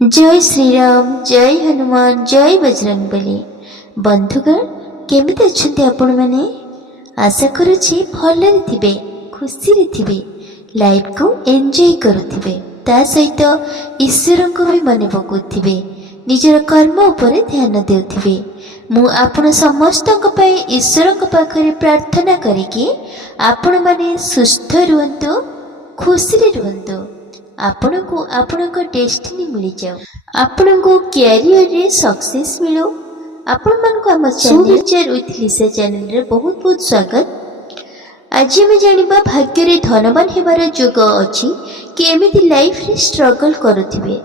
जय श्रीराम, जय हनुमान, जय बजरंगबली। बंधुगण केमिति अछंती आपण माने? आशा करुछि भलरे थिबे, खुशी रे थिबे, लाइफ को एंजॉय करुथिबे, ता सहित ईश्वर को भी मन पकुथिबे, निजर कर्म उपरे ध्यान देउथिबे। मु आपण समस्त ईश्वर को पाखरे प्रार्थना करिकि आपण माने सुस्थ रुहंतु, खुशी रे रुहंतु, आपण को आपण को डेस्टिनी मिल जाओ, आपण को कैरियर रे सक्सेस मिलो। आपण मन को हम सुविचार विथ लिसा चैनल रे बहुत बहुत स्वागत। आज हम जानिबा भाग्य रे धनवान हेबार जोग अछि कि एमिति लाइफ रे स्ट्रगल करूथिबे,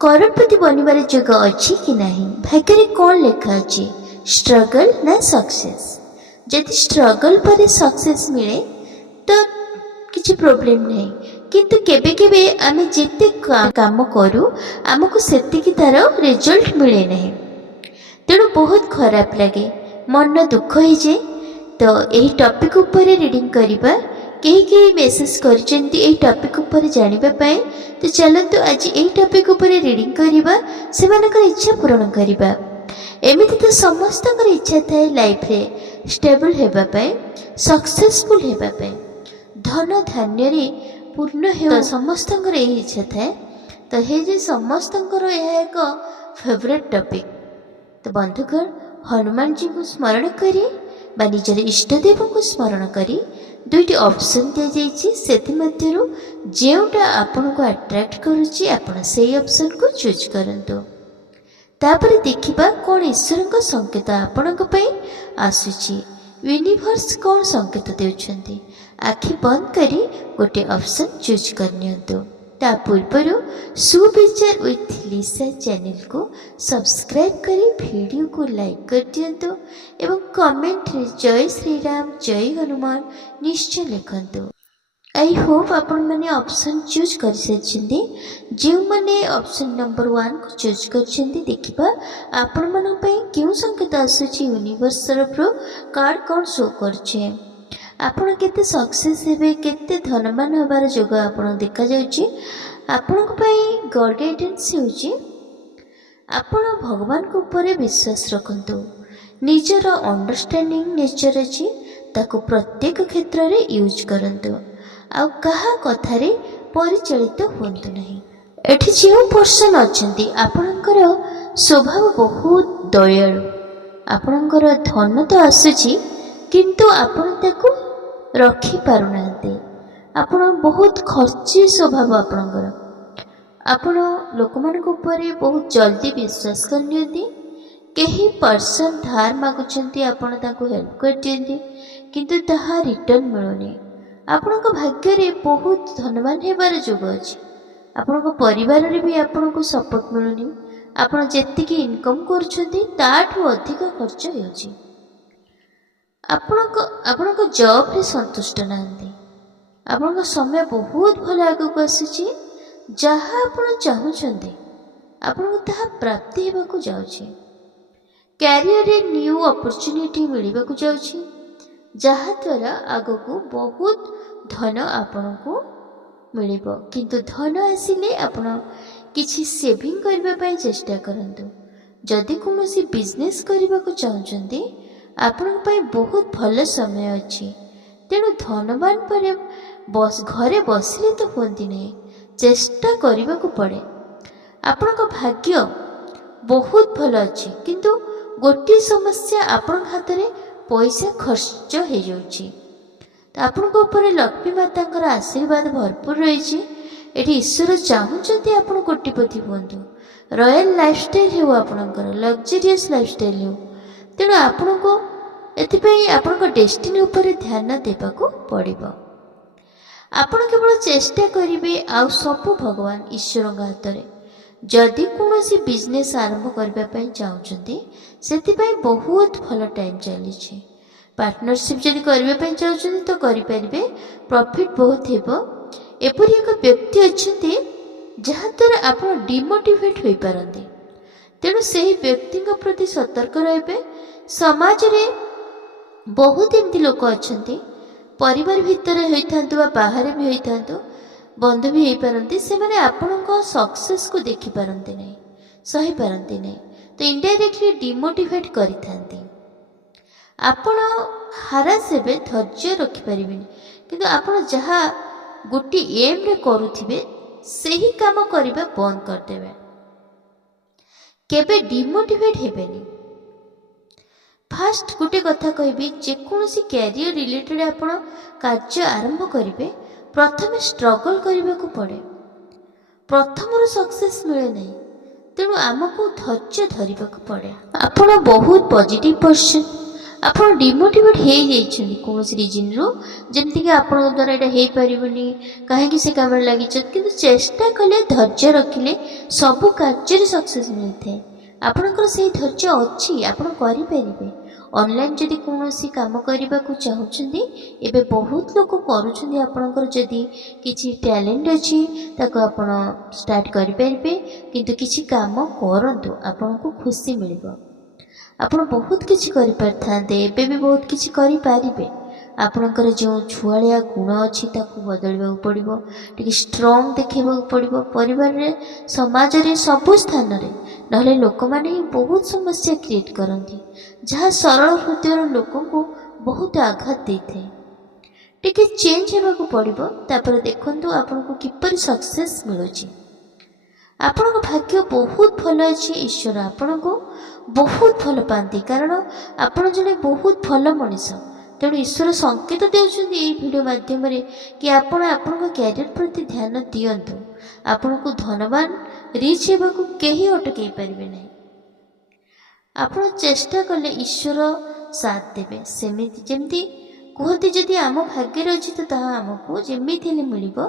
करोड़पति बनिबार जोग अछि कि नाही। भाग्य रे कोन लेखा अछि, स्ट्रगल ना सक्सेस? जदि स्ट्रगल पर सक्सेस मिले तो किसी प्रॉब्लम नहीं, किंतु केबे केबे आमे जेते काम करू आमको सेतिकी तार रिजल्ट मिले नहीं, तेणु बहुत खराब लगे, मन दुख हो जाए। तो यही टॉपिक ऊपर रीडिंग करिबा, कहीं मेसेज करचंती एही टॉपिक ऊपर जानिबा पाए। तो चलंतु आज एही टॉपिक ऊपर रीडिंग करिबा, सेमानकर इच्छा पूर्ण करिबा। एमिति तो समस्तकर इच्छा थाए लाइफ रे स्टेबल हेबा पाए, सक्सेसफुल हेबा पाए, धन धान्य रे पूर्ण हो, समस्तकर यही इच्छा थाए। तो हे जे समस्तकर यह एक फेवरेट टॉपिक। तो बंधुगण हनुमान जी को स्मरण करी बा निजर इष्टदेव को स्मरण करी दुईटी ऑप्शन दिया जाइए, सेति मध्यरु जेउटा आपन को अट्रैक्ट करूची आपण सेही ऑप्शन को चूज करंतु। तापर देखिबा कोन ईश्वर को संकेत आपण को पई आसुची, यूनिवर्स कोन संकेत देउछंती। आखि बंद करी गोटे ऑप्शन चूज करनियंतु। ता पूर्वरु सुविचार विथ लिसा चैनल को सब्सक्राइब करी वीडियो को लाइक कर दियंतु एवं कमेंट रे जय श्रीराम, जय हनुमान निश्चय लिखंतु। आई होप आपण माने ऑप्शन चूज कर सचिंदी। जे माने ऑप्शन नंबर 1 को चूज करछंदी, देखिबा आपण मन पई केउ संकेत आसुची, यूनिवर्स तरफ रो कार्ड कोन शो करछे, आपण केते सक्सेस हेबे, केते धनवान होबार जोग आपण देखा जाउची। आपण को पई गॉड गाइडेंस होउची, आपण भगवान को ऊपर विश्वास रखंतु। निजर अंडरस्टैंडिंग नेचर अछि, ताको प्रत्येक क्षेत्र रे यूज करंतु, आ कहा कथारे परिचालित होंतु नहीं। एठी जेउ पर्सन अछंती आपणकर स्वभाव बहुत दयालु, आपणकर धन तो आसुची किंतु आपण ताको रखी पारुनांते, आपण बहुत खर्ची स्वभाव आपणकर। आपण लोकमान ऊपर बहुत जल्दी विश्वास करनियंती। कहीं पर्सन धार मागुचंती, आपण ताको हेल्प कर दियंती किंतु ताहा रिटर्न मिलुनी। आपणक भाग्य रे बहुत धनवान हेबार जोग अछि, आपणक परिवार रे भी आपणको सपोर्ट मिलुनी। आपण जेतिकी इनकम करछंती ताठू अधिक खर्च होउची। आपणक जॉब रे संतुष्ट नांती, आपणक समय बहुत भल आगु आसीची। जहाँ आपण चाहुचंती आपणको ताहा प्राप्ति हेबाकू जाउची। कैरियर रे न्यू अपॉर्चुनिटी मिलिबाकू जाउची, जहाँ द्वारा आगको बहुत धन आपण को मिलिबो। किंतु धन आसिले आपण किछि सेविंग करबा पई चेष्टा करंतु। जदि कोनोसी बिजनेस करबाकू चाहुचंती आपण पई बहुत भल समय अछि, तेणु धनवान पर बस घरे बसिले तो होंती नहीं, चेष्टा करबाकू पड़े। आपण को भाग्य बहुत भल अछि, किंतु गोटे समस्या आपण हाथ रे पैसा खर्च हो जाउची। तो आपण को ऊपर लक्ष्मी माता आशीर्वाद भरपूर रही। एठी ईश्वर चाहूचंती आपण कोटिपति हुंतु, रॉयल लाइफस्टाइल हो, आपणकर लग्जरियस लाइफस्टाइल हो। तेणु आपण को एथिपई आपण को डेस्टिनी ऊपर ध्यान देबाकू पड़िबो। आपण केवल चेष्टा करिवे, आ सब भगवान ईश्वर हाथ रे। जदि कोनोसी बिजनेस आरंभ करबा पई चाहूचंती सेतिपई बहुत भल टाइम चलीछि। पार्टनरशिप जदि करबा पई चाहूचंती तो करि परिबे, प्रॉफिट बहुत हेबो। एपरि एक व्यक्ति अछंती जहाँ द्वारा आपण डिमोटिवेट होई पारंती, तेणु सेही व्यक्ति प्रति सतर्क रहिबे। समाज रे बहुत एमती लोक अछंती, परिवार भितर होइथांतु बा बाहर भी होइथांतु, बंधु भी हो पारती से माने आपणको सक्सेस को देखि पारती नहीं, सही पारती नहीं, तो इनडायरेक्टली डिमोटिवेट करिथांती। आपण हारास हेबे, धैर्य रखिपारिबेनि, किंतु आपण जहा गोटे एम रे करुथिबे सेही काम करिबा बंद करदेबे, केबे डिमोटिवेट हेबेनि। फास्ट गोटे कथा कहबी, जेकोसी कैरियर रिलेटेड आपण कार्य आरंभ करिवे प्रथमे स्ट्रगल करने को पड़े, प्रथम सक्सेस मिले नहीं, तेणु आमको धैर्य धरने को पड़े। आपण बहुत पॉजिटिव पर्सन, आपण डिमोटिवेट हो जाइछन्ती कौन रिजन रो, जमती कि आपण द्वारा एटा हो पारिबनी, कहीं से काम लगी, किंतु चेष्टा कले धैर्य रखिले सबु कार्य सक्सेस मिलता है। आपणकर से धैर्य अच्छी, आपण करि परिबे। ऑनलाइन जदि कौनसी काम करने को चाहते एबे बहुत लोग करुँच, आपणकर जदि किसी टैलेंट अच्छी ताको आपण स्टार्ट करें, किंतु किसी काम करंतु आपन को खुशी मिलिबो। आपण बहुत किछि करि परथांते, एबे भी बहुत किछि करि पारिबे। आपणकर जो छुआलिया गुण अच्छी ताको बदलवा पड़िबो, टिके स्ट्रांग देखैबा पड़िबो, परिवार रे, समाज रे, सब स्थान रे, नहले लोक माने ही बहुत समस्या क्रिएट करती, जहाँ सरल हृदय लोक को बहुत आघात देते। टिके चेंज होगा पड़िबो, तापर देखंतु आपनको किपरि सक्सेस मिलुची। आपनको भाग्य बहुत भल अच्छी, ईश्वर आपनको बहुत भल पाती, कारण आपण जने बहुत भल मनीष, तेणु ईश्वर संकेत देउछन्ती एई वीडियो माध्यम रे कि आपण आपनको कैरियर प्रति ध्यान दियंतु। आपनको धनवान रिच हेबाकू केही अटकई पारिबे नहीं। आपण चेष्टा कले ईश्वर साथ देवे, सेमिति जेमती कहते जदि आम भाग्य अच्छी तो ताहा आमको जेमिति मिलिबो,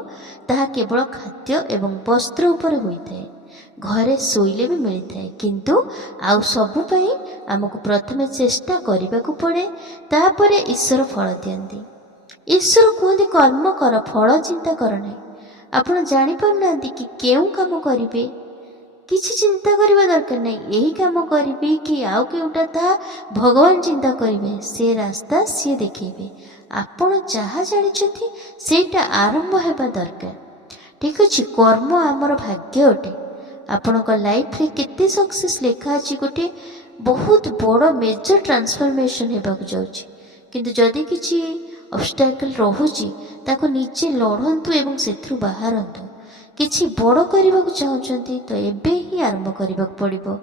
ताहा केवल खाद्य एवं वस्त्र उपर होइथाए, घरे शोइले भी मिलता है, किंतु आउ सबु पई आमको प्रथमे चेष्टा करने को पड़े, तापरे ईश्वर फल दियंती। ईश्वर कहते कर्म कर, फल चिंता कर नहीं। आपण जानि पारनांती कि केउ काम करिवे, किछि चिंता करबा दरकार नहीं, यही काम करिवे कि आउ केउटा ता भगवान चिंता करिवे, से रास्ता सी देखैबे। आपण जहाँ जानिछथि सेटा आरंभ हेबा दरकार। ठीक अछि, कर्म आमर भाग्य अटे। आपणक लाइफ रे केते सक्सेस लेखा अछि, गोटे बहुत बड़ मेजर ट्रांसफॉर्मेशन हेबाक जाउछि, किंतु जदि किछि ऑब्स्टैकल रहुछि ताको निजे लढंतु एवं सेथु बाहरंतु। किछि बड़ करबा को चाहउछन्ती तो एबे ही आरंभ करबा पड़िबो,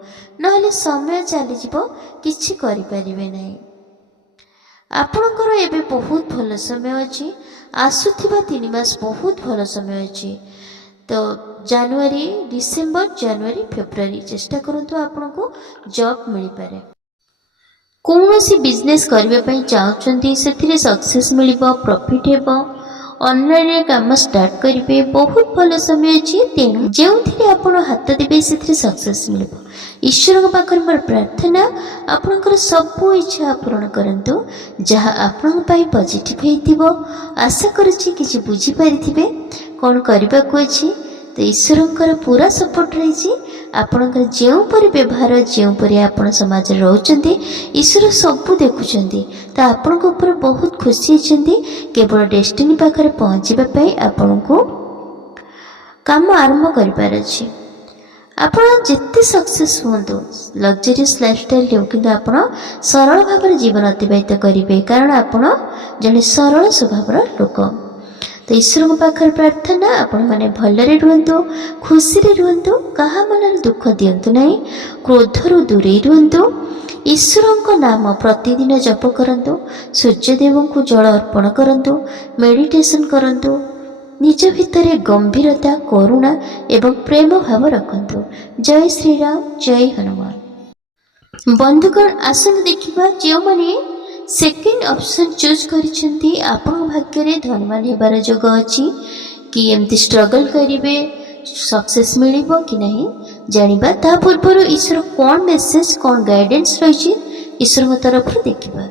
नहले समय चली जिवो, किछि करि परिबे नै। आपणकर एबे बहुत भल समय अछि, आसुथिबा 3 मास बहुत भल समय अछि। तो जनवरी, डिसेम्बर, जनवरी, फेब्रुआरी चेष्टा करंतु आपनको जॉब मिल पारे। कौनसी बिजनेस करबे पई चाहउछन्ती सेथिरे सक्सेस मिलिबो, प्रॉफिट हेबो, ऑनलाइन रे काम स्टार्ट करिवे, बहुत भल समय अछि। तेणु जेउथिरे आपण हाथ देबे सेथिरे सक्सेस मिलिबो। ईश्वर के पाखर मोर प्रार्थना, आपणकर सब इच्छा पूर्ण करंतु, जहाँ आपण पई पॉजिटिव हेतिबो। आशा करूछि किछि बुझी पारिथिबे कोन करबा को अछि, तो ईश्वरंकर पूरा सपोर्ट रही। आपणकर जेउ परि व्यवहार, जेउ परि आपण समाज रे रहउछन्ती, ईश्वर सब देखुछन्ती, तो आपणक ऊपर बहुत खुशी अछन्ती। केवल डेस्टिनी पाखरे पहुँचीबा पई आपणको काम आरंभ करिपार अछि। आपण जेते सक्सेस हुंतु, लग्जरियस लाइफस्टाइल लेउ, किंतु आपण सरल भाव जीवन अतिबाहित करिवे, कारण आपण जने सरल स्वभावर लोक। तो ईश्वर को पाखर प्रार्थना, आपण माने भलरे रुहंतु, खुशी रे रुहंतु, कहा मनरे दुख दियंतु नहीं, क्रोधरु दूरे रुहंतु। ईश्वर को नाम प्रतिदिन जप करंतु, सूर्यदेव को जल अर्पण करंतु, मेडिटेशन करंतु, निज भितरे गंभीरता, करुणा एवं प्रेम भाव रखंतु। जय श्री राम, जय हनुमान। बंधुगण आसन देखिबा, जो माने सेकेंड ऑप्शन चूज करिसेंती, आपण भाग्य रे धनवान हेबार जोग अछि कि एमती स्ट्रगल करिवे, सक्सेस मिलिबो कि नहीं जानिबा। ता पूर्व ईश्वर कोन मेसेज, कोन गाइडेंस रहिछि ईश्वर को तरफ देखिबा।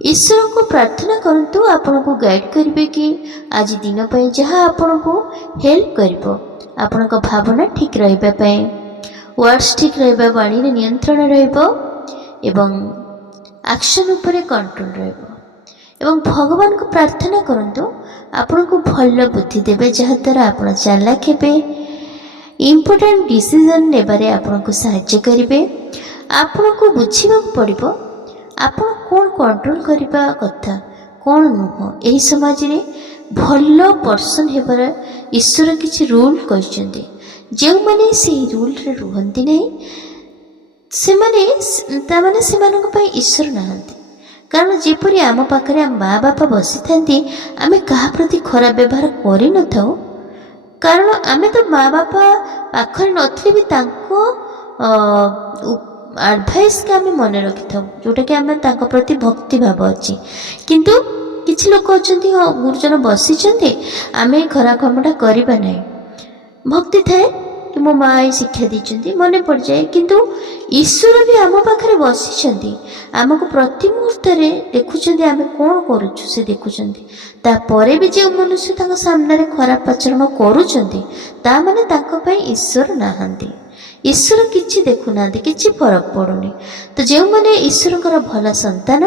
ईश्वर को प्रार्थना करंतु, आपण को गाइड करिवे कि आज दिन पय जहाँ आपण को हेल्प करिवो। आपण को भावना ठीक रहबा पय, वर्ड्स ठीक रहबा, वाणी रे नियंत्रण रहबो एवं एक्शन उपरे कंट्रोल रहबो। ଏବଂ ଭଗବାନଙ୍କୁ ପ୍ରାର୍ଥନା କରନ୍ତୁ ଆପଣଙ୍କୁ ଭଲ ବୁଦ୍ଧି ଦେବେ, ଯାହାଦ୍ୱାରା ଆପଣ ଚାଲାକ ହେବେ, ଇମ୍ପୋର୍ଟାଣ୍ଟ ଡିସିଜନ୍ ନେବାରେ ଆପଣଙ୍କୁ ସାହାଯ୍ୟ କରିବେ। ଆପଣଙ୍କୁ ବୁଝିବାକୁ ପଡ଼ିବ ଆପଣ କ'ଣ କଣ୍ଟ୍ରୋଲ କରିବା କଥା, କ'ଣ ନୁହଁ। ଏହି ସମାଜରେ ଭଲ ପର୍ସନ୍ ହେବାର ଈଶ୍ୱର କିଛି ରୁଲ୍ କହିଛନ୍ତି। ଯେଉଁମାନେ ସେହି ରୁଲ୍ରେ ରୁହନ୍ତି ନାହିଁ ସେମାନେ ସେମାନଙ୍କ ପାଇଁ ଈଶ୍ୱର ନାହାନ୍ତି। କାରଣ ଯେପରି ଆମ ପାଖରେ ଆମ ମା ବାପା ବସିଥାନ୍ତି, ଆମେ କାହା ପ୍ରତି ଖରାପ ବ୍ୟବହାର କରିନଥାଉ, କାରଣ ଆମେ ତ ମା ବାପା ପାଖରେ ନଥିଲେ ବି ତାଙ୍କ ଆଡ଼ଭାଇସ୍କି ଆମେ ମନେ ରଖିଥାଉ, ଯେଉଁଟାକି ଆମେ ତାଙ୍କ ପ୍ରତି ଭକ୍ତି ଭାବ ଅଛି। କିନ୍ତୁ କିଛି ଲୋକ ଅଛନ୍ତି, ହଁ ଗୁରୁଜନ ବସିଛନ୍ତି, ଆମେ ଖରାପ କାମଟା କରିବା ନାହିଁ, ଭକ୍ତି ଥାଏ କି ମୋ ମା ଏଇ ଶିକ୍ଷା ଦେଇଛନ୍ତି ମନେ ପଡ଼ିଯାଏ। କିନ୍ତୁ ଈଶ୍ୱର ବି ଆମ ପାଖରେ ବସିଛନ୍ତି, ଆମକୁ ପ୍ରତି ମୁହୂର୍ତ୍ତରେ ଦେଖୁଛନ୍ତି, ଆମେ କ'ଣ କରୁଛୁ ସେ ଦେଖୁଛନ୍ତି। ତାପରେ ବି ଯେଉଁ ମନୁଷ୍ୟ ତାଙ୍କ ସାମ୍ନାରେ ଖରାପ ଆଚରଣ କରୁଛନ୍ତି, ତା ମାନେ ତାଙ୍କ ପାଇଁ ଈଶ୍ୱର ନାହାନ୍ତି। ଈଶ୍ୱର କିଛି ଦେଖୁନାହାନ୍ତି, କିଛି ଫରକ ପଡ଼ୁନି। ତ ଯେଉଁମାନେ ଈଶ୍ୱରଙ୍କର ଭଲ ସନ୍ତାନ,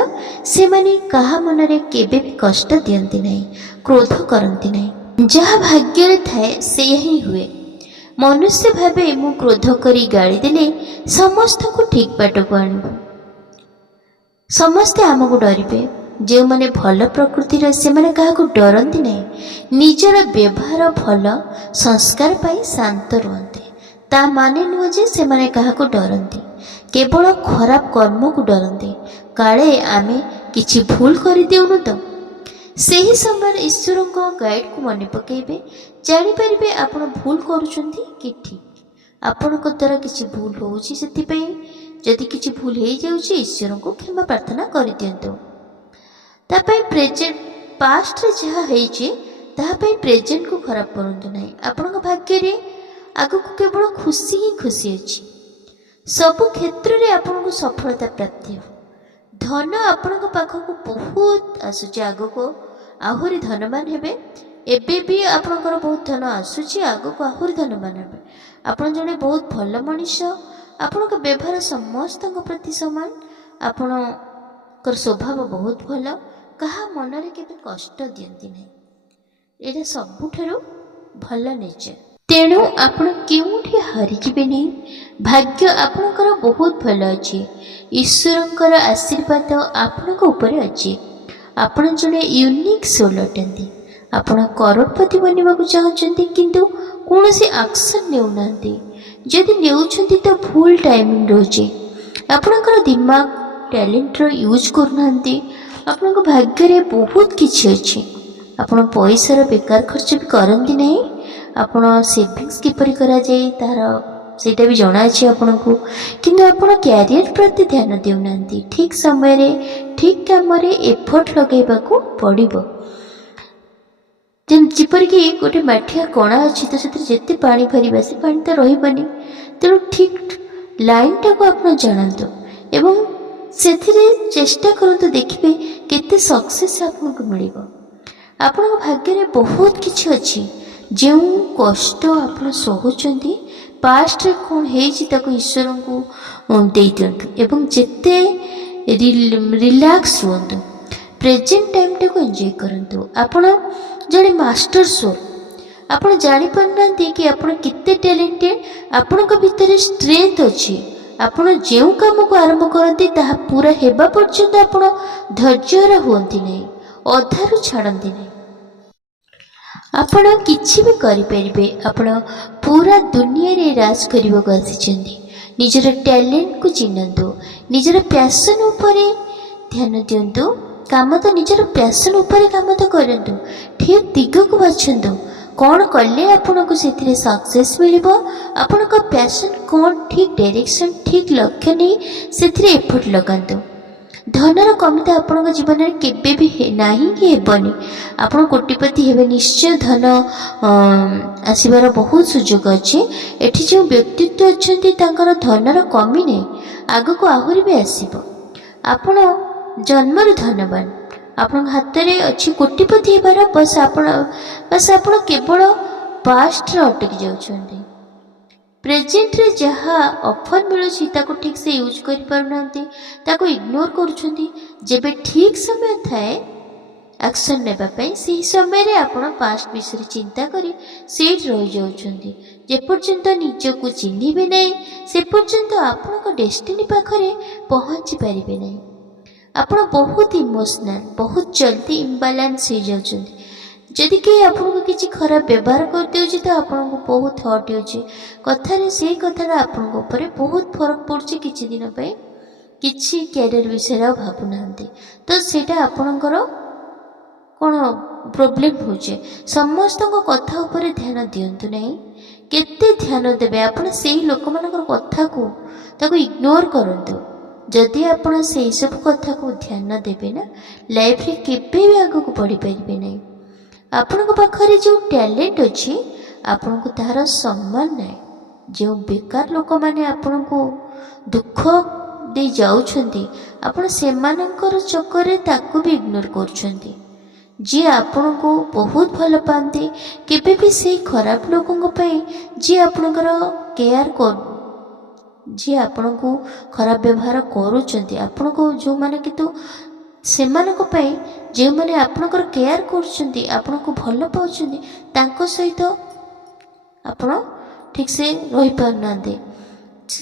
ସେମାନେ କାହା ମନରେ କେବେ ବି କଷ୍ଟ ଦିଅନ୍ତି ନାହିଁ, କ୍ରୋଧ କରନ୍ତି ନାହିଁ। ଯାହା ଭାଗ୍ୟରେ ଥାଏ ସେଇଆ ହିଁ ହୁଏ। ମନୁଷ୍ୟ ଭାବେ ମୁଁ କ୍ରୋଧ କରି ଗାଳି ଦେଲେ ସମସ୍ତଙ୍କୁ ଠିକ୍ ବାଟକୁ ଆଣିବ, ସମସ୍ତେ ଆମକୁ ଡରିବେ। ଯେଉଁମାନେ ଭଲ ପ୍ରକୃତିର, ସେମାନେ କାହାକୁ ଡରନ୍ତି ନାହିଁ, ନିଜର ବ୍ୟବହାର ଭଲ ସଂସ୍କାର ପାଇ ଶାନ୍ତ ରୁହନ୍ତି। ତା ମାନେ ନୁହେଁ ଯେ ସେମାନେ କାହାକୁ ଡରନ୍ତି, କେବଳ ଖରାପ କର୍ମକୁ ଡରନ୍ତି, କାଳେ ଆମେ କିଛି ଭୁଲ କରିଦେଉନୁ ତ। ସେହି ସମୟରେ ଈଶ୍ୱରଙ୍କ ଗାଇଡ଼କୁ ମନେ ପକାଇବେ, ଜାଣିପାରିବେ ଆପଣ ଭୁଲ କରୁଛନ୍ତି କି ଠିକ୍। ଆପଣଙ୍କ ଦ୍ୱାରା କିଛି ଭୁଲ ହେଉଛି, ସେଥିପାଇଁ ଯଦି କିଛି ଭୁଲ ହେଇଯାଉଛି ଈଶ୍ୱରଙ୍କୁ କ୍ଷମା ପ୍ରାର୍ଥନା କରିଦିଅନ୍ତୁ। ତା ପାଇଁ ପାଷ୍ଟରେ ଯାହା ହେଇଛି ତାହା ପାଇଁ ପ୍ରେଜେଣ୍ଟକୁ ଖରାପ କରନ୍ତୁ ନାହିଁ। ଆପଣଙ୍କ ଭାଗ୍ୟରେ ଆଗକୁ କେବଳ ଖୁସି ହିଁ ଖୁସି ଅଛି। ସବୁ କ୍ଷେତ୍ରରେ ଆପଣଙ୍କୁ ସଫଳତା ପ୍ରାପ୍ତି ହେବ। ଧନ ଆପଣଙ୍କ ପାଖକୁ ବହୁତ ଆସୁଛି, ଆଗକୁ ଆହୁରି ଧନବାନ ହେବେ। ଏବେ ବି ଆପଣଙ୍କର ବହୁତ ଧନ ଆସୁଛି, ଆଗକୁ ଆହୁରି ଧନବାନ ହେବେ। ଆପଣ ଜଣେ ବହୁତ ଭଲ ମଣିଷ, ଆପଣଙ୍କ ବ୍ୟବହାର ସମସ୍ତଙ୍କ ପ୍ରତି ସମାନ, ଆପଣଙ୍କର ସ୍ୱଭାବ ବହୁତ ଭଲ, କାହା ମନରେ କେବେ କଷ୍ଟ ଦିଅନ୍ତି ନାହିଁ। ଏଇଟା ସବୁଠାରୁ ଭଲ ନେଚର। ତେଣୁ ଆପଣ କେଉଁଠି ହାରିଯିବେ ନାହିଁ। ଭାଗ୍ୟ ଆପଣଙ୍କର ବହୁତ ଭଲ ଅଛି, ଈଶ୍ୱରଙ୍କର ଆଶୀର୍ବାଦ ଆପଣଙ୍କ ଉପରେ ଅଛି। ଆପଣ ଜଣେ ୟୁନିକ୍ ସୋଲ୍ ଅଟନ୍ତି। ଆପଣ କରୋଡ଼ପତି ବନିବାକୁ ଚାହୁଁଛନ୍ତି, କିନ୍ତୁ କୌଣସି ଆକ୍ସନ୍ ନେଉନାହାନ୍ତି। ଯଦି ନେଉଛନ୍ତି ତ ଭୁଲ ଟାଇମିଂ ରହୁଛି। ଆପଣଙ୍କର ଦିମାଗ ଟ୍ୟାଲେଣ୍ଟର ୟୁଜ୍ କରୁନାହାନ୍ତି। ଆପଣଙ୍କ ଭାଗ୍ୟରେ ବହୁତ କିଛି ଅଛି। ଆପଣ ପଇସାର ବେକାର ଖର୍ଚ୍ଚ ବି କରନ୍ତି ନାହିଁ। ଆପଣ ସେଭିଙ୍ଗସ୍ କିପରି କରାଯାଏ ସେଇଟା ବି ଜଣାଅଛି ଆପଣଙ୍କୁ, କିନ୍ତୁ ଆପଣ କ୍ୟାରିୟର ପ୍ରତି ଧ୍ୟାନ ଦେଉନାହାନ୍ତି। ଠିକ୍ ସମୟରେ ଠିକ୍ କାମରେ ଏଫର୍ଟ ଲଗାଇବାକୁ ପଡ଼ିବ। ଯେପରିକି ଗୋଟେ ମାଠିଆ କଣା ଅଛି, ତ ସେଥିରେ ଯେତେ ପାଣି ଭରିବା ସେ ପାଣି ତ ରହିବନି। ତେଣୁ ଠିକ୍ ଲାଇନ୍ଟାକୁ ଆପଣ ଜାଣନ୍ତୁ ଏବଂ ସେଥିରେ ଚେଷ୍ଟା କରନ୍ତୁ, ଦେଖିବେ କେତେ ସକ୍ସେସ୍ ଆପଣଙ୍କୁ ମିଳିବ। ଆପଣଙ୍କ ଭାଗ୍ୟରେ ବହୁତ କିଛି ଅଛି। ଯେଉଁ କଷ୍ଟ ଆପଣ ସହୁଛନ୍ତି, ପାଷ୍ଟରେ କ'ଣ ହେଇଛି ତାକୁ ଈଶ୍ୱରଙ୍କୁ ଦେଇଦିଅନ୍ତୁ ଏବଂ ଯେତେ ରିଲାକ୍ସ ରୁହନ୍ତୁ। ପ୍ରେଜେଣ୍ଟ ଟାଇମ୍ଟାକୁ ଏନ୍ଜୟ କରନ୍ତୁ। ଆପଣ ଜଣେ ମାଷ୍ଟର ସୋଲ୍। ଆପଣ ଜାଣିପାରୁନାହାନ୍ତି କି ଆପଣ କେତେ ଟ୍ୟାଲେଣ୍ଟେଡ଼, ଆପଣଙ୍କ ଭିତରେ ଷ୍ଟ୍ରେଂଥ ଅଛି। ଆପଣ ଯେଉଁ କାମକୁ ଆରମ୍ଭ କରନ୍ତି ତାହା ପୁରା ହେବା ପର୍ଯ୍ୟନ୍ତ ଆପଣ ଧୈର୍ଯ୍ୟହରା ହୁଅନ୍ତି ନାହିଁ, ଅଧାରୁ ଛାଡ଼ନ୍ତି ନାହିଁ। ଆପଣ କିଛି ବି କରିପାରିବେ। ଆପଣ ପୁରା ଦୁନିଆରେ ରାଜ କରିବାକୁ ଆସିଛନ୍ତି। ନିଜର ଟ୍ୟାଲେଣ୍ଟକୁ ଚିହ୍ନନ୍ତୁ, ନିଜର ପ୍ୟାସନ୍ ଉପରେ ଧ୍ୟାନ ଦିଅନ୍ତୁ। କାମ ତ ନିଜର ପ୍ୟାସନ୍ ଉପରେ କାମ ତ କରନ୍ତୁ, ଠିକ୍ ଦିଗକୁ ବାଛନ୍ତୁ। କ'ଣ କଲେ ଆପଣଙ୍କୁ ସେଥିରେ ସକ୍ସେସ୍ ମିଳିବ, ଆପଣଙ୍କ ପ୍ୟାସନ୍ କ'ଣ, ଠିକ୍ ଡାଇରେକ୍ସନ୍, ଠିକ୍ ଲକ୍ଷ୍ୟ ନେଇ ସେଥିରେ ଏଫର୍ଟ ଲଗାନ୍ତୁ। ଧନର କମି ତ ଆପଣଙ୍କ ଜୀବନରେ କେବେ ବି ନାହିଁ କି ହେବନି। ଆପଣ କୋଟିପତି ହେବେ ନିଶ୍ଚୟ, ଧନ ଆସିବାର ବହୁତ ସୁଯୋଗ ଅଛି। ଏଠି ଯେଉଁ ବ୍ୟକ୍ତିତ୍ୱ ଅଛନ୍ତି ତାଙ୍କର ଧନର କମି ନାହିଁ, ଆଗକୁ ଆହୁରି ବି ଆସିବ। ଆପଣ ଜନ୍ମରୁ ଧନବାନ, ଆପଣଙ୍କ ହାତରେ ଅଛି କୋଟିପତି ହେବାର। ବାସ୍ ଆପଣ କେବଳ ପାଷ୍ଟରେ ଅଟକି ଯାଉଛନ୍ତି। ପ୍ରେଜେଣ୍ଟରେ ଯାହା ଅଫର୍ ମିଳୁଛି ତାକୁ ଠିକ୍ ସେ ୟୁଜ୍ କରିପାରୁନାହାନ୍ତି, ତାକୁ ଇଗ୍ନୋର କରୁଛନ୍ତି। ଯେବେ ଠିକ୍ ସମୟ ଥାଏ ଆକ୍ସନ୍ ନେବା ପାଇଁ ସେହି ସମୟରେ ଆପଣ ପାଷ୍ଟ ବିଷୟରେ ଚିନ୍ତା କରି ସେଇଠି ରହିଯାଉଛନ୍ତି। ଯେପର୍ଯ୍ୟନ୍ତ ନିଜକୁ ଚିହ୍ନିବେ ନାହିଁ ସେ ପର୍ଯ୍ୟନ୍ତ ଆପଣଙ୍କ ଡେଷ୍ଟିନି ପାଖରେ ପହଞ୍ଚି ପାରିବେ ନାହିଁ। ଆପଣ ବହୁତ ଇମୋସନାଲ୍, ବହୁତ ଜଲ୍ଦି ଇମ୍ବାଲାନ୍ସ ହେଇଯାଉଛନ୍ତି। ଯଦି କେହି ଆପଣଙ୍କୁ କିଛି ଖରାପ ବ୍ୟବହାର କରିଦେଉଛି ତ ଆପଣଙ୍କୁ ବହୁତ ହଟ୍ ହେଉଛି। କଥାରେ ସେଇ କଥାଟା ଆପଣଙ୍କ ଉପରେ ବହୁତ ଫରକ ପଡ଼ୁଛି। କିଛି ଦିନ ପାଇଁ କିଛି କ୍ୟାରିୟର ବିଷୟରେ ଆଉ ଭାବୁନାହାନ୍ତି ତ ସେଇଟା ଆପଣଙ୍କର କ'ଣ ପ୍ରୋବ୍ଲେମ୍ ହେଉଛି। ସମସ୍ତଙ୍କ କଥା ଉପରେ ଧ୍ୟାନ ଦିଅନ୍ତୁ ନାହିଁ। କେତେ ଧ୍ୟାନ ଦେବେ ଆପଣ ସେଇ ଲୋକମାନଙ୍କର କଥାକୁ, ତାକୁ ଇଗ୍ନୋର କରନ୍ତୁ। ଯଦି ଆପଣ ସେଇସବୁ କଥାକୁ ଧ୍ୟାନ ଦେବେ ନା ଲାଇଫ୍ରେ କେବେ ବି ଆଗକୁ ବଢ଼ିପାରିବେ ନାହିଁ। ଆପଣଙ୍କ ପାଖରେ ଯେଉଁ ଟ୍ୟାଲେଣ୍ଟ ଅଛି ଆପଣଙ୍କୁ ତାହାର ସମ୍ମାନ ନାହିଁ। ଯେଉଁ ବେକାର ଲୋକମାନେ ଆପଣଙ୍କୁ ଦୁଃଖ ଦେଇ ଯାଉଛନ୍ତି ଆପଣ ସେମାନଙ୍କର ଚକ୍କରରେ ତାକୁ ବି ଇଗ୍ନୋର କରୁଛନ୍ତି। ଯିଏ ଆପଣଙ୍କୁ ବହୁତ ଭଲ ପାଆନ୍ତି କେବେ ବି ସେଇ ଖରାପ ଲୋକଙ୍କ ପାଇଁ ଯିଏ ଆପଣଙ୍କର ଯିଏ ଆପଣଙ୍କୁ ଖରାପ ବ୍ୟବହାର କରୁଛନ୍ତି, ଆପଣଙ୍କୁ ଯେଉଁମାନେ କିନ୍ତୁ ସେମାନଙ୍କ ପାଇଁ ଯେଉଁମାନେ ଆପଣଙ୍କର କେୟାର କରୁଛନ୍ତି, ଆପଣଙ୍କୁ ଭଲ ପାଉଛନ୍ତି, ତାଙ୍କ ସହିତ ଆପଣ ଠିକ୍ସେ ରହିପାରୁନାହାନ୍ତି।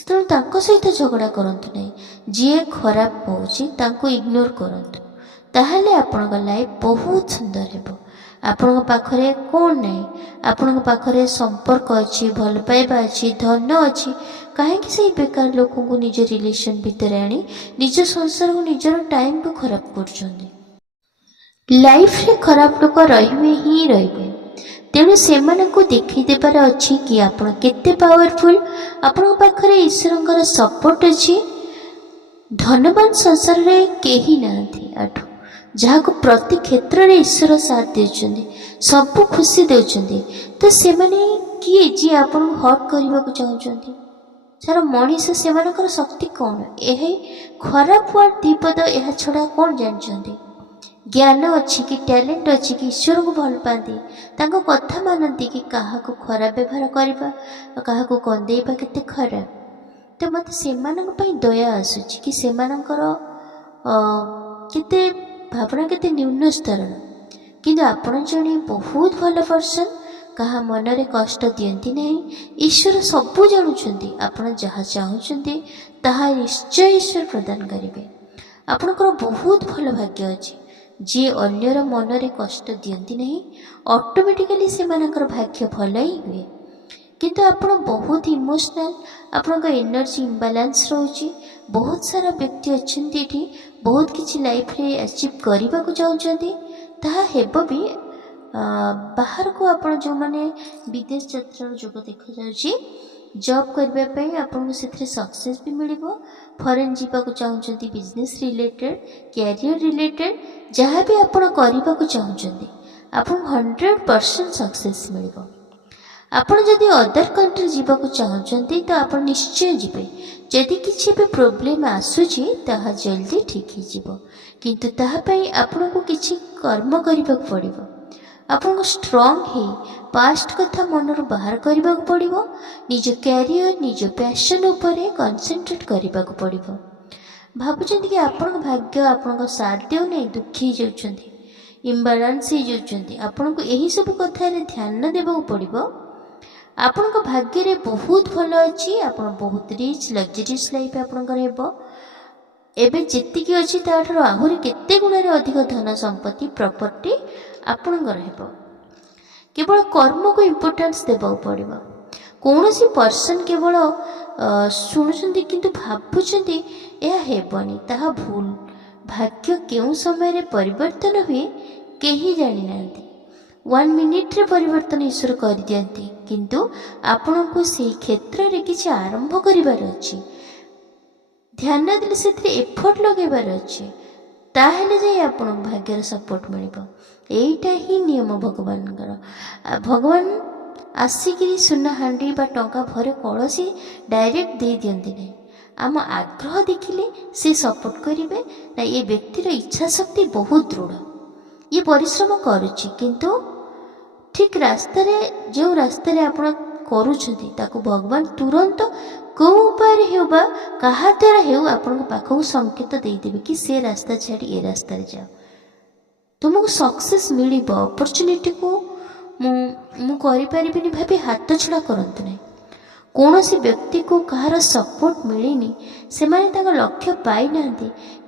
ତେଣୁ ତାଙ୍କ ସହିତ ଝଗଡ଼ା କରନ୍ତୁ ନାହିଁ। ଯିଏ ଖରାପ ହେଉଛି ତାଙ୍କୁ ଇଗ୍ନୋର କରନ୍ତୁ। ତାହେଲେ ଆପଣଙ୍କ ଲାଇଫ୍ ବହୁତ ସୁନ୍ଦର ହେବ। ଆପଣଙ୍କ ପାଖରେ କ'ଣ ନାହିଁ, ଆପଣଙ୍କ ପାଖରେ ସମ୍ପର୍କ ଅଛି, ଭଲ ପାଇବା ଅଛି, ଧନ ଅଛି। କାହିଁକି ସେଇ ବେକାର ଲୋକଙ୍କୁ ନିଜ ରିଲେସନ୍ ଭିତରେ ଆଣି ନିଜ ସଂସାରକୁ, ନିଜର ଟାଇମ୍କୁ ଖରାପ କରୁଛନ୍ତି? ଲାଇଫ୍ରେ ଖରାପ ଲୋକ ରହିବେ ହିଁ ରହିବେ। ତେଣୁ ସେମାନଙ୍କୁ ଦେଖାଇ ଦେବାର ଅଛି କି ଆପଣ କେତେ ପାୱାରଫୁଲ୍। ଆପଣଙ୍କ ପାଖରେ ଈଶ୍ୱରଙ୍କର ସପୋର୍ଟ ଅଛି। ଧନବାନ ସଂସାରରେ କେହି ନାହାନ୍ତି ଆଠୁ, ଯାହାକୁ ପ୍ରତି କ୍ଷେତ୍ରରେ ଈଶ୍ୱର ସାଥ ଦେଉଛନ୍ତି, ସବୁ ଖୁସି ଦେଉଛନ୍ତି। ତ ସେମାନେ କିଏ ଯିଏ ଆପଣଙ୍କୁ ହଟ୍ କରିବାକୁ ଚାହୁଁଛନ୍ତି? ସାରା ମଣିଷ ସେମାନଙ୍କର ଶକ୍ତି କ'ଣ? ଏହି ଖରାପ ୱାର୍ଡ ଦ୍ୱିପଦ, ଏହା ଛଡ଼ା କ'ଣ ଜାଣିଛନ୍ତି? ଜ୍ଞାନ ଅଛି କି, ଟ୍ୟାଲେଣ୍ଟ ଅଛି କି, ଈଶ୍ୱରଙ୍କୁ ଭଲ ପାଆନ୍ତି, ତାଙ୍କ କଥା ମାନନ୍ତି କି? କାହାକୁ ଖରାପ ବ୍ୟବହାର କରିବା, କାହାକୁ କନ୍ଦେଇବା କେତେ ଖରାପ। ତ ମୋତେ ସେମାନଙ୍କ ପାଇଁ ଦୟା ଆସୁଛି କି ସେମାନଙ୍କର କେତେ ଭାବନା କେତେ ନ୍ୟୁନ ସ୍ତରର। କିନ୍ତୁ ଆପଣ ଜଣେ ବହୁତ ଭଲ ପର୍ସନ୍, କାହା ମନରେ କଷ୍ଟ ଦିଅନ୍ତି ନାହିଁ। ଈଶ୍ୱର ସବୁ ଜାଣୁଛନ୍ତି। ଆପଣ ଯାହା ଚାହୁଁଛନ୍ତି ତାହା ନିଶ୍ଚୟ ଈଶ୍ୱର ପ୍ରଦାନ କରିବେ। ଆପଣଙ୍କର ବହୁତ ଭଲ ଭାଗ୍ୟ ଅଛି। ଯିଏ ଅନ୍ୟର ମନରେ କଷ୍ଟ ଦିଅନ୍ତି ନାହିଁ ଅଟୋମେଟିକାଲି ସେମାନଙ୍କର ଭାଗ୍ୟ ଭଲ ହିଁ ହୁଏ। କିନ୍ତୁ ଆପଣ ବହୁତ ଇମୋସନାଲ୍, ଆପଣଙ୍କ ଏନର୍ଜି ଇମ୍ବାଲାନ୍ସ ରହୁଛି। ବହୁତ ସାରା ବ୍ୟକ୍ତି ଅଛନ୍ତି ଏଠି ବହୁତ କିଛି ଲାଇଫ୍ରେ ଆଚିଭ୍ କରିବାକୁ ଚାହୁଁଛନ୍ତି, ତାହା ହେବ ବି। ବାହାରକୁ ଆପଣ ଯେଉଁମାନେ ବିଦେଶ ଯାତ୍ରାର ଯୋଗ ଦେଖାଯାଉଛି, ଜବ୍ କରିବା ପାଇଁ ଆପଣଙ୍କୁ ସେଥିରେ ସକ୍ସେସ୍ ବି ମିଳିବ। ଫରେନ୍ ଯିବାକୁ ଚାହୁଁଛନ୍ତି, ବିଜନେସ୍ ରିଲେଟେଡ଼୍, କ୍ୟାରିୟର ରିଲେଟେଡ଼୍, ଯାହା ବି ଆପଣ କରିବାକୁ ଚାହୁଁଛନ୍ତି ଆପଣଙ୍କୁ 100% ସକ୍ସେସ୍ ମିଳିବ। ଆପଣ ଯଦି ଅଦର କଣ୍ଟ୍ରି ଯିବାକୁ ଚାହୁଁଛନ୍ତି ତ ଆପଣ ନିଶ୍ଚୟ ଯିବେ। ଯଦି କିଛି ବି ପ୍ରୋବ୍ଲେମ୍ ଆସୁଛି ତାହା ଜଲ୍ଦି ଠିକ୍ ହେଇଯିବ। କିନ୍ତୁ ତାହା ପାଇଁ ଆପଣଙ୍କୁ କିଛି କର୍ମ କରିବାକୁ ପଡ଼ିବ। ଆପଣଙ୍କୁ ଷ୍ଟ୍ରଙ୍ଗ ହେଇ ପାଷ୍ଟ କଥା ମନରୁ ବାହାର କରିବାକୁ ପଡ଼ିବ। ନିଜ କ୍ୟାରିୟର, ନିଜ ପ୍ୟାସନ୍ ଉପରେ କନସେନ୍ଟ୍ରେଟ୍ କରିବାକୁ ପଡ଼ିବ। ଭାବୁଛନ୍ତି କି ଆପଣଙ୍କ ଭାଗ୍ୟ ଆପଣଙ୍କ ସାଥ ଦେଉନାହିଁ, ଦୁଃଖୀ ହେଇଯାଉଛନ୍ତି, ଇମ୍ବାଲାନ୍ସ ହେଇଯାଉଛନ୍ତି। ଆପଣଙ୍କୁ ଏହିସବୁ କଥାରେ ଧ୍ୟାନ ଦେବାକୁ ପଡ଼ିବ। ଆପଣଙ୍କ ଭାଗ୍ୟରେ ବହୁତ ଭଲ ଅଛି। ଆପଣ ବହୁତ ରିଚ୍, ଲକ୍ଜରିୟସ୍ ଲାଇଫ୍ ଆପଣଙ୍କର ହେବ। ଏବେ ଯେତିକି ଅଛି ତାଠାରୁ ଆହୁରି କେତେ ଗୁଣରେ ଅଧିକ ଧନ ସମ୍ପତ୍ତି, ପ୍ରପର୍ଟି ଆପଣଙ୍କର ହେବ। କେବଳ କର୍ମକୁ ଇମ୍ପୋର୍ଟାନ୍ସ ଦେବାକୁ ପଡ଼ିବ। କୌଣସି ପର୍ସନ୍ କେବଳ ଶୁଣୁଛନ୍ତି କିନ୍ତୁ ଭାବୁଛନ୍ତି ଏହା ହେବନି, ତାହା ଭୁଲ। ଭାଗ୍ୟ କେଉଁ ସମୟରେ ପରିବର୍ତ୍ତନ ହୁଏ କେହି ଜାଣିନାହାନ୍ତି। 1 ମିନିଟ୍ରେ ପରିବର୍ତ୍ତନ ଈଶ୍ୱର କରିଦିଅନ୍ତି, କିନ୍ତୁ ଆପଣଙ୍କୁ ସେହି କ୍ଷେତ୍ରରେ କିଛି ଆରମ୍ଭ କରିବାର ଅଛି। ଧ୍ୟାନ ଦେଲେ ସେଥିରେ ଏଫର୍ଟ ଲଗାଇବାର ଅଛି। ତାହେଲେ ଯାଇ ଆପଣଙ୍କୁ ଭାଗ୍ୟର ସପୋର୍ଟ ମିଳିବ। ଏଇଟା ହିଁ ନିୟମ ଭଗବାନଙ୍କର। ଭଗବାନ ଆସିକିରି ସୁନା ହାଣ୍ଡି ବା ଟଙ୍କା ଭରେ କଳସୀ ଡାଇରେକ୍ଟ ଦେଇ ଦିଅନ୍ତି ନାହିଁ। ଆମ ଆଗ୍ରହ ଦେଖିଲେ ସେ ସପୋର୍ଟ କରିବେ। ନା ଏ ବ୍ୟକ୍ତିର ଇଚ୍ଛା ଶକ୍ତି ବହୁତ ଦୃଢ଼, ଇଏ ପରିଶ୍ରମ କରୁଛି, କିନ୍ତୁ ଠିକ୍ ରାସ୍ତାରେ, ଯେଉଁ ରାସ୍ତାରେ ଆପଣ କରୁଛନ୍ତି ତାକୁ ଭଗବାନ ତୁରନ୍ତ କେଉଁ ଉପାୟରେ ହେଉ ବା କାହା ଦ୍ୱାରା ହେଉ ଆପଣଙ୍କ ପାଖକୁ ସଂକେତ ଦେଇଦେବେ କି ସେ ରାସ୍ତା ଛାଡ଼ି ଏ ରାସ୍ତାରେ ଯାଅ। तुमको सक्सेस मिल अपरच्युनिटी को मुझे भाभी हाथ छड़ा करंतु नहीं। कौन सी व्यक्ति को कहार सपोर्ट मिलनी से लक्ष्य पाई ना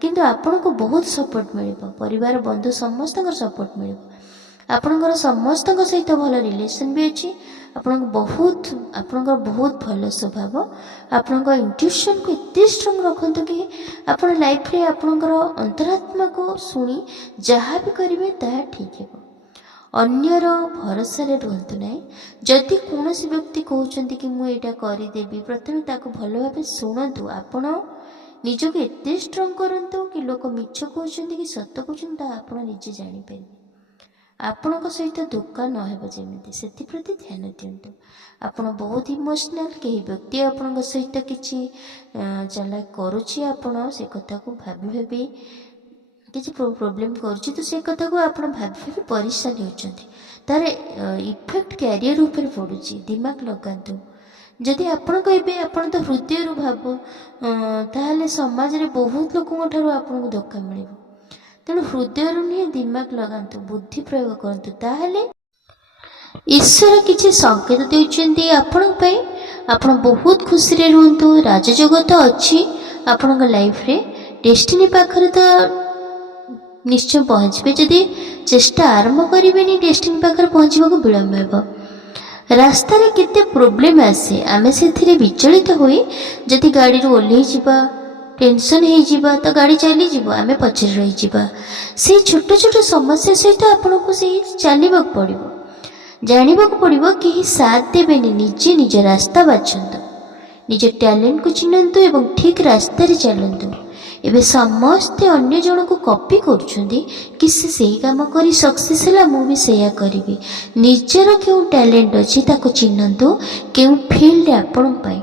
किंतु आपण को बहुत सपोर्ट मिल परिवार बंधु समस्त सपोर्ट मिल आपणकर समस्त सहित भल रिलेशन भी अच्छी आपणकर बहुत भल स्वभाव आपण इंट्यूशन को एत स्ट्रंग रखु कि आपण लाइफ रे आपणकर अंतरात्मा को शुणी जहाँ भी करेंगे ताहा ठीक है। अन्यर भरोसा रुहतु ना जदि कौन व्यक्ति कहते कि मुझे करदेवी प्रथम ताको भल भाव शुणु आपण निजक एत स्ट्रंग करूँ कि लोक मिछ कहते कि सत कहते आप निजे जापर आपण सहित धोखा नमी से ध्यान दिंतु। आप बहुत इमोशनाल कहीं व्यक्ति आपण सहित किसी चला करुच्ची आपण से कथा को भाभी भाभी किसी प्रोब्लेम करुच्ची तो से कथा को आप भाभी भाभी परेशान होती तार इफेक्ट क्यारियर उपर पड़ुची दिमाग लगातु जदि आपण कहे आपण तो हृदय भाव ताहले समाज रे बहुत लोकों ठारू आपन को धोखा मिल तेणु हृदय नुहे दिमाग लगातु बुद्धि प्रयोग करतु ताहले ईश्वर किसी संकेत देउछन्ती आपण पई आपण बहुत खुशी रे रुहतु। राजजगत अच्छी आपण लाइफ रे डेस्टिनी पाखरे तो निश्चय पहुँचे जदि चेष्टा आरंभ करें डेस्टिनी पाखरे पहुँचवा विलम्ब हो रास्ता रे केते प्रोब्लेम आसे आमे से विचलित हुई जदि गाड़ी ओल्लै जावा टेंशन हो जावा तो गाड़ी चली जीव आमे पछरे रही जावा से छोट छोट समस्या सहित आपन को से चलवा पड़ो जानवा पड़ो कि साथ देवेनि निजे निज रास्ता बाछंतु निज टैलेंट को चिन्हतु एवं ठीक रास्ता रे चलतु। एबे समस्ते अन्य जन को कॉपी करुछंदी कि से सही काम करी सक्सेस है मु भी सेया करी निजर क्यों टैलेंट अच्छी ताको चिन्हतु क्यों फील्ड आपण पाई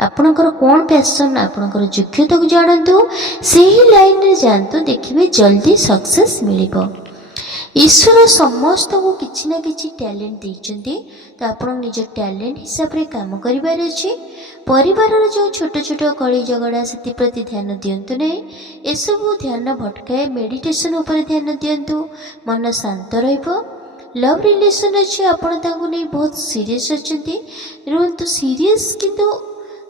आपणकर कौन पैशन आपणकर योग्यता को जानतु से ही लाइन रे जानतु देखिबे जल्दी सक्सेस मिलिबो। ईश्वर समस्त को किछि ना किछि टैलेंट देइछंती तो आपण निज टैलेंट हिसाब रे काम करिबार अछि। परिवार जो छोट छोट कली झगड़ा से प्रति ध्यान दिंतु नहीं ए सब ध्यान भटकाए मेडिटेशन उपर ध्यान दिंतु मन शांत रहिबो। लव रिलेशन अच्छे आपण तांको नहीं बहुत सीरियस अच्छे रुहतु सीरियस किंतु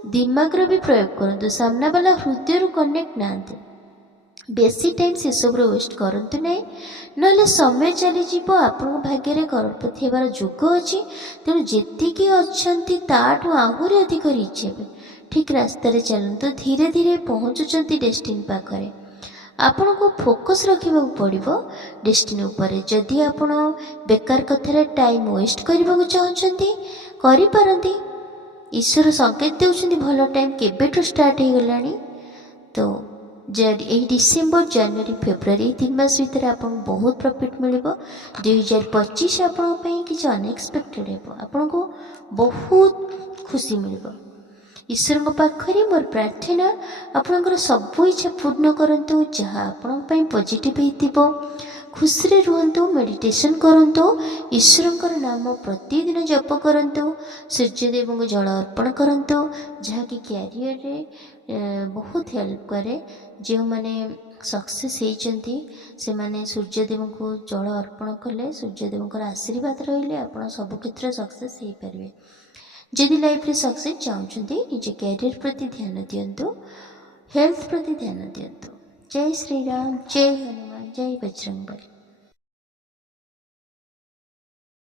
दिमाग रो भी प्रयोग करतु सामना वाला हृदय रो कनेक्ट नांते बेसी टाइम से सब वेस्ट करतु नहीं नले समय चली जीवो आपण भाग्य रे करोड़पति हेबार जोग अछि तेणु जेतिकी अछंती ताठू आहुरी अधिक रिच हेबे ठीक रास्ता रे चलंतु धीरे धीरे पहुंचुचंती डेस्टिनी पाखरे आपण को फोकस रखिबा पड़िबो डेस्टिनी ऊपर जदि आपण बेकार कथारे टाइम वेस्ट करबा चाहछंती करि पारंती ईश्वर संकेत देउछंती भलो टाइम केबेटू स्टार्ट हे गलानी तो डिसेम्बर जनवरी फेब्रुआरी 3 मास भीतर आपन बहुत प्रॉफिट मिलिबो 2025 आपन पई किछ अनएक्सपेक्टेड हेबो आपन को बहुत खुशी मिलिबो। ईश्वर पाखरे मोर प्रार्थना आपनकर सब इच्छा पूर्ण करंतु जहाँ आपन पई पॉजिटिव हेतिबो खुशी रे रुहंतु मेडिटेशन करंतु ईश्वरंकर नाम प्रतिदिन जप करंतु सूर्यदेव को जल अर्पण करंतु जहाँ कि कैरियर रे बहुत हेल्प करे जो माने सक्सेस होती से माने सूर्यदेव को जल अर्पण कले सूर्यदेव आशीर्वाद रहिले आपण सब क्षेत्र सक्सेस हो पारे। जदि लाइफ रे सक्सेस चाहते निजे कैरियर प्रति ध्यान दिंतु हेल्थ प्रति ध्यान दिंतु। जय श्री राम जय हनुमान जय बजरंगबली।